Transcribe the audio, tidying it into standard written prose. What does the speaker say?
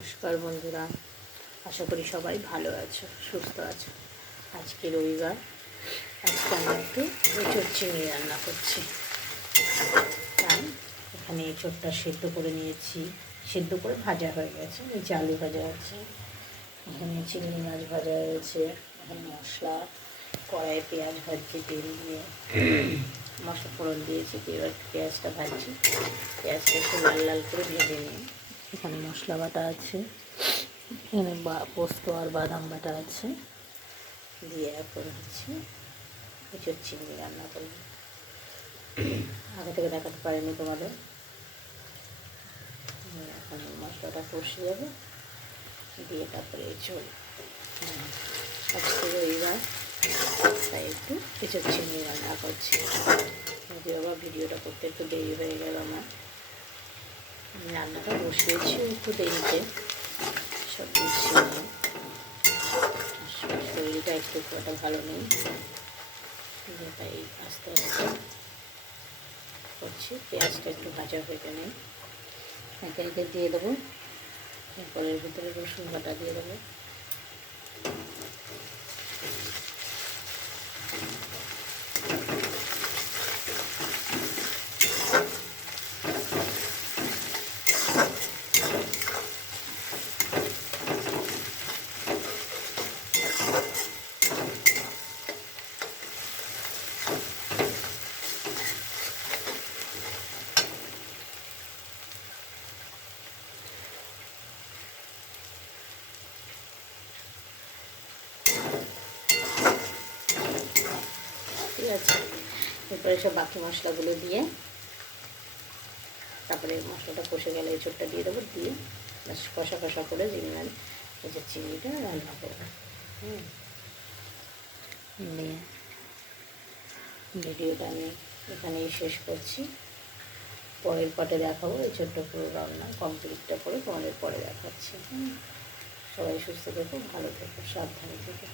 নমস্কার বন্ধুরা, আশা করি সবাই ভালো আছো, সুস্থ আছো। আজকে রবিবার, আজকে আমি একটু এঁচোড় চিংড়ি রান্না করছি। তাই এখানে এঁচোড়টা সেদ্ধ করে নিয়েছি, সেদ্ধ করে ভাজা হয়ে গেছে। নিচে আলু ভাজা আছে, এখানে চিংড়ি মাছ ভাজা হয়েছে, এখানে মশলা কড়াইয়ে পেঁয়াজ ভাজছি, তেল দিয়ে মশলা ফোড়ন দিয়েছি। এবার পেঁয়াজটা ভাজছি, পেঁয়াজটা একটু লাল লাল করে ভেজে নিয়ে এখানে মশলা বাটা আছে, এখানে পোস্ত আর বাদাম বাটা আছে, দিয়ে এখন হচ্ছে এঁচোড় চিংড়ি রান্না করব। আগে থেকে দেখাতে পারিনি তোমাদের। এখন মশলাটা কষে যাবে, দিয়ে তারপরে এঁচোড়। আজকে রবিবার, তাই একটু এঁচোড় চিংড়ি রান্না করছি। যদি আবার ভিডিওটা করতে একটু দেরি হয়ে গেল আমার। রান্নাটা বসিয়েছি একটু দেরিতে, সব গুছিয়ে নিয়ে। শরীরটা একটু একটা ভালো নেই, তাই আস্তে আস্তে করছি। পেঁয়াজটা একটু ভাজা হয়ে নেই, একে একে দিয়ে দেবো। এরপরের ভিতরে রসুন বাটা দিয়ে দেবো, ঠিক আছে। এরপরে সব বাকি মশলাগুলো দিয়ে তারপরে মশলাটা কষে গেলে এঁচোড়টা দিয়ে দেবো, দিয়ে কষা কষা করে জিনিস এই যে চিংড়িটা রান্না করবো। নিয়ে ভিডিওটা আমি এখানেই শেষ করছি। পরের পাটে দেখাবো এঁচোড়টা পুরো রান্না কমপ্লিটটা করে তোমাদের পরে দেখাচ্ছি। সবাই সুস্থ থেকো, ভালো থেকো, সাবধানে থেকো।